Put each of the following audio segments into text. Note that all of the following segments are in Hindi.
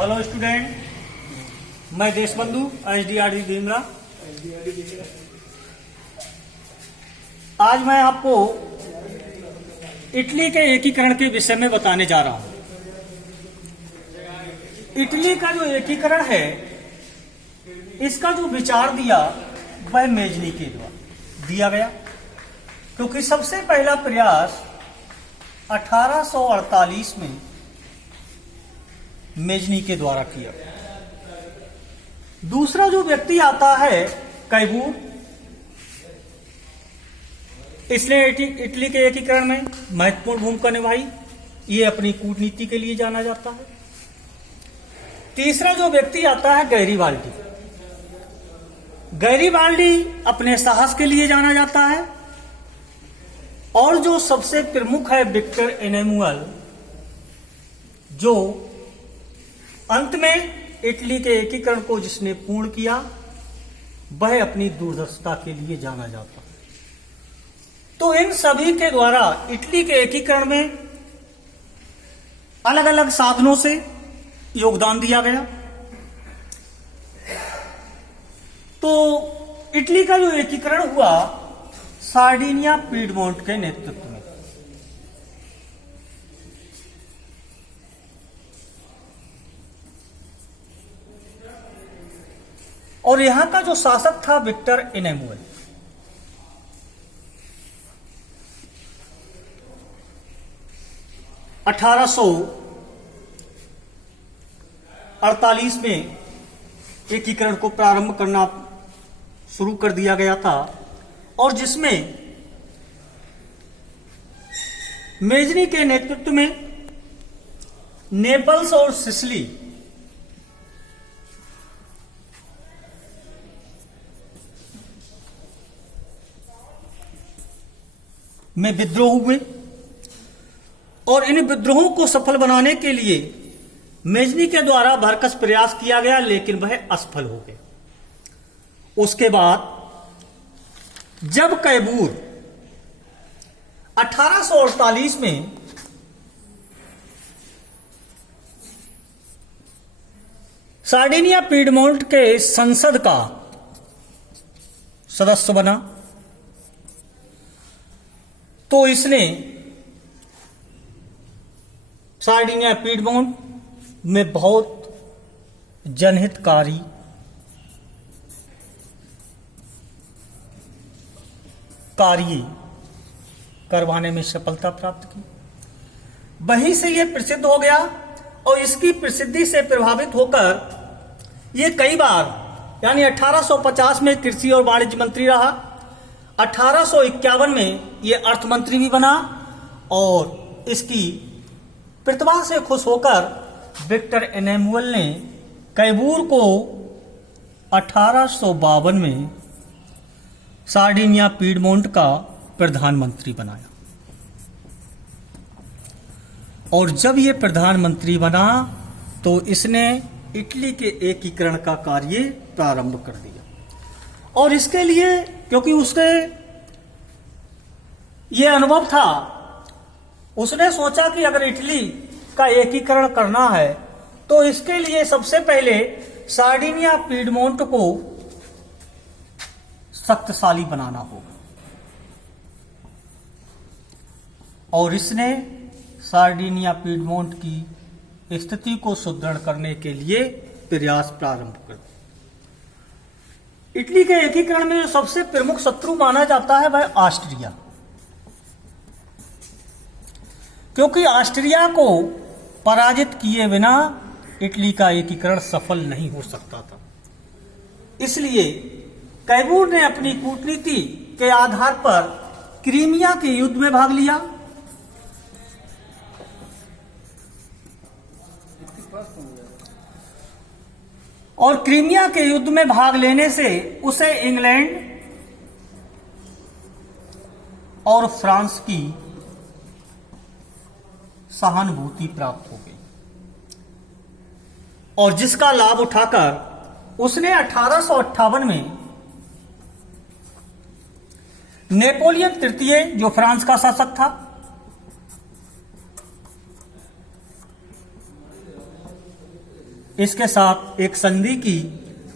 हेलो स्टूडेंट, मैं देशबंधु SDRD भीमरा। आज मैं आपको इटली के एकीकरण के विषय में बताने जा रहा हूं। इटली का जो एकीकरण है, इसका जो विचार दिया वह मेजनी के द्वारा दिया गया, क्योंकि सबसे पहला प्रयास 1848 में मेजनी के द्वारा किया गया। दूसरा जो व्यक्ति आता है कैबूर, इसने इटली के एकीकरण में महत्वपूर्ण भूमिका निभाई। ये अपनी कूटनीति के लिए जाना जाता है। तीसरा जो व्यक्ति आता है गैरीबाल्डी। गैरीबाल्डी अपने साहस के लिए जाना जाता है। और जो सबसे प्रमुख है विक्टर एनेमुअल, जो अंत में इटली के एकीकरण को जिसने पूर्ण किया, वह अपनी दूरदर्शिता के लिए जाना जाता है। तो इन सभी के द्वारा इटली के एकीकरण में अलग अलग साधनों से योगदान दिया गया। तो इटली का जो एकीकरण हुआ सार्डिनिया पीडमोंट के नेतृत्व में। और यहां का जो शासक था विक्टर एनेमुअल। (1848) में एकीकरण को प्रारंभ करना शुरू कर दिया गया था, और जिसमें मेजनी के नेतृत्व में नेपल्स और सिसिली में विद्रोह हुए। और इन विद्रोहों को सफल बनाने के लिए मेजनी के द्वारा भरकस प्रयास किया गया, लेकिन वह असफल हो गए। उसके बाद जब कैबूर 1848 में सार्डिनिया पीडमोंट के संसद का सदस्य बना, तो इसने सार्डिनिया पीडमोंट में बहुत जनहितकारी कार्य करवाने में सफलता प्राप्त की। वहीं से यह प्रसिद्ध हो गया, और इसकी प्रसिद्धि से प्रभावित होकर ये कई बार, यानी 1850 में कृषि और वाणिज्य मंत्री रहा, 1851 में यह अर्थ मंत्री भी बना, और इसकी प्रतिभा से खुश होकर विक्टर एनेमुअल ने कैबूर को 1852 में सार्डिनिया पीडमोंट का प्रधानमंत्री बनाया। और जब यह प्रधानमंत्री बना, तो इसने इटली के एकीकरण का कार्य प्रारंभ कर दिया। और इसके लिए, क्योंकि उसके यह अनुभव था, उसने सोचा कि अगर इटली का एकीकरण करना है, तो इसके लिए सबसे पहले सार्डिनिया पीडमोंट को शक्तिशाली बनाना होगा। और इसने सार्डिनिया पीडमोंट की स्थिति को सुदृढ़ करने के लिए प्रयास प्रारंभ कर दिया। इटली के एकीकरण में जो सबसे प्रमुख शत्रु माना जाता है वह ऑस्ट्रिया, क्योंकि ऑस्ट्रिया को पराजित किए बिना इटली का एकीकरण सफल नहीं हो सकता था। इसलिए कैबूर ने अपनी कूटनीति के आधार पर क्रीमिया के युद्ध में भाग लिया, और क्रीमिया के युद्ध में भाग लेने से उसे इंग्लैंड और फ्रांस की सहानुभूति प्राप्त हो गई, और जिसका लाभ उठाकर उसने 1858 में नेपोलियन तृतीय, जो फ्रांस का शासक था, इसके साथ एक संधि की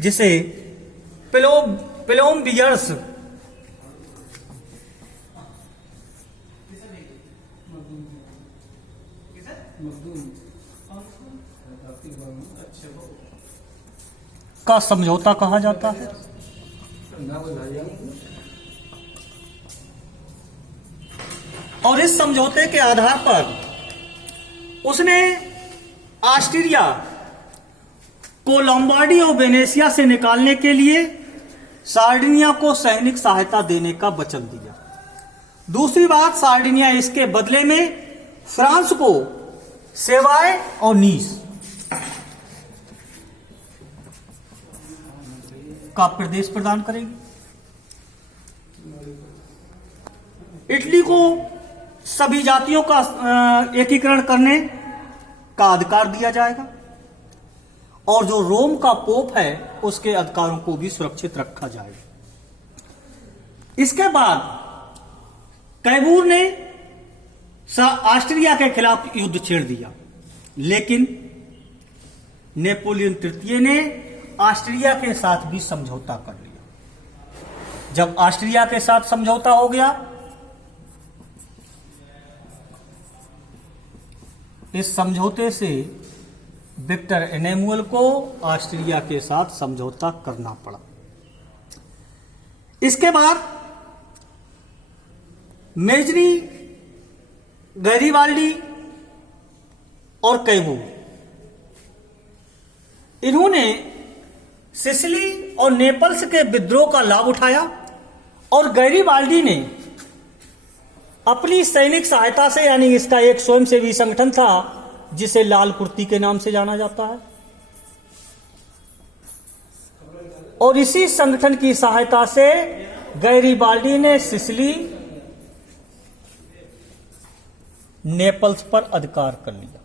जिसे प्लोम्बियर्स का समझौता कहा जाता है। और इस समझौते के आधार पर उसने ऑस्ट्रिया को लॉम्बार्डी और वेनेशिया से निकालने के लिए सार्डिनिया को सैनिक सहायता देने का वचन दिया। दूसरी बात, सार्डिनिया इसके बदले में फ्रांस को सेवाय और नीस का प्रदेश प्रदान करेगी। इटली को सभी जातियों का एकीकरण करने का अधिकार दिया जाएगा और जो रोम का पोप है उसके अधिकारों को भी सुरक्षित रखा जाएगा। इसके बाद कैमूर ने ऑस्ट्रिया के खिलाफ युद्ध छेड़ दिया, लेकिन नेपोलियन तृतीय ने ऑस्ट्रिया के साथ भी समझौता कर लिया। जब ऑस्ट्रिया के साथ समझौता हो गया, इस समझौते से विक्टर एनेमुअल को ऑस्ट्रिया के साथ समझौता करना पड़ा। इसके बाद मेजनी, गैरीबाल्डी और कैमूर, इन्होंने सिसिली और नेपल्स के विद्रोह का लाभ उठाया और गैरीबाल्डी ने अपनी सैनिक सहायता से, यानी इसका एक स्वयंसेवी संगठन था जिसे लाल कुर्ती के नाम से जाना जाता है, और इसी संगठन की सहायता से गैरीबाल्डी ने सिसिली, नेपल्स पर अधिकार कर लिया।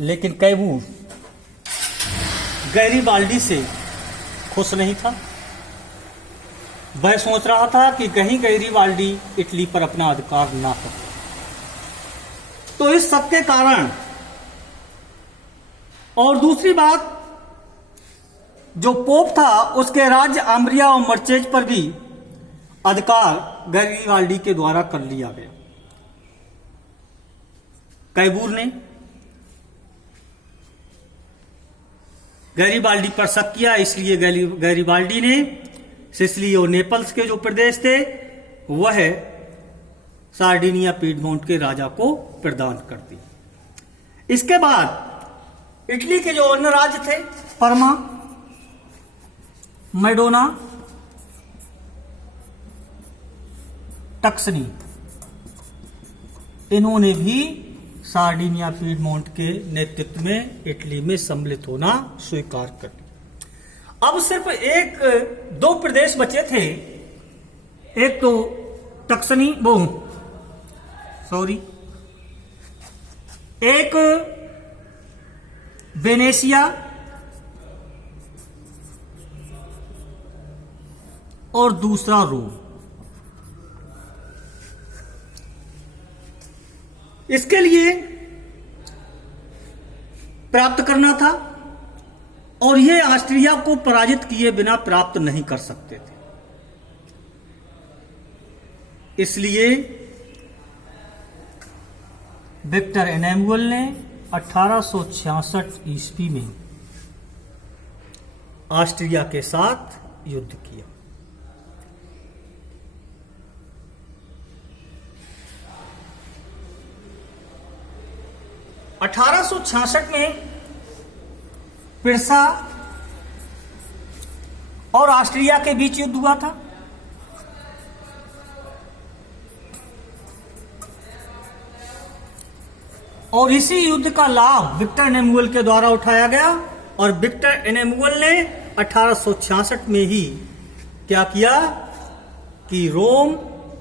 लेकिन कैमूर गैरीबाल्डी से खुश नहीं था। वह सोच रहा था कि कहीं गैरीबाल्डी इटली पर अपना अधिकार ना कर। तो इस सब के कारण, और दूसरी बात, जो पोप था उसके राज्य अम्ब्रिया और मर्चेज पर भी अधिकार गैरीबाल्डी के द्वारा कर लिया गया। कैमूर ने गैरीबाल्डी पर शक किया, इसलिए गैरीबाल्डी ने सिसिली और नेपल्स के जो प्रदेश थे वह सार्डिनिया पीडमोंट के राजा को प्रदान कर दी। इसके बाद इटली के जो अन्य राज्य थे, परमा, मैडोना, टक्सनी, इन्होंने भी सार्डिनिया पीडमोंट के नेतृत्व में इटली में सम्मिलित होना स्वीकार कर लिया। अब सिर्फ दो प्रदेश बचे थे, एक तो टक्सनी, एक वेनेशिया और दूसरा रोम। इसके लिए प्राप्त करना था और ये ऑस्ट्रिया को पराजित किए बिना प्राप्त नहीं कर सकते थे। इसलिए विक्टर एनेमुअल ने 1866 ईस्वी में ऑस्ट्रिया के साथ युद्ध किया। में पिरसा और ऑस्ट्रिया के बीच युद्ध हुआ था। और इसी युद्ध का लाभ विक्टर एनेमुअल के द्वारा उठाया गया और विक्टर एनेमुअल ने 1866 में ही क्या किया कि रोम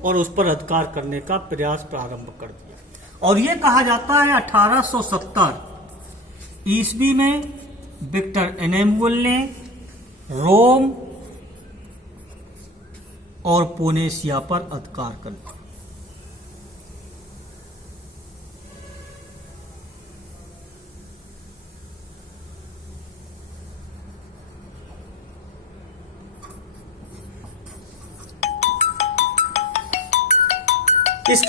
और उस पर अधिकार करने का प्रयास प्रारंभ कर दिया। और यह कहा जाता है 1870 ईस्वी में विक्टर एनेमुअल ने रोम और पोनेशिया पर अधिकार कर लिया। इसके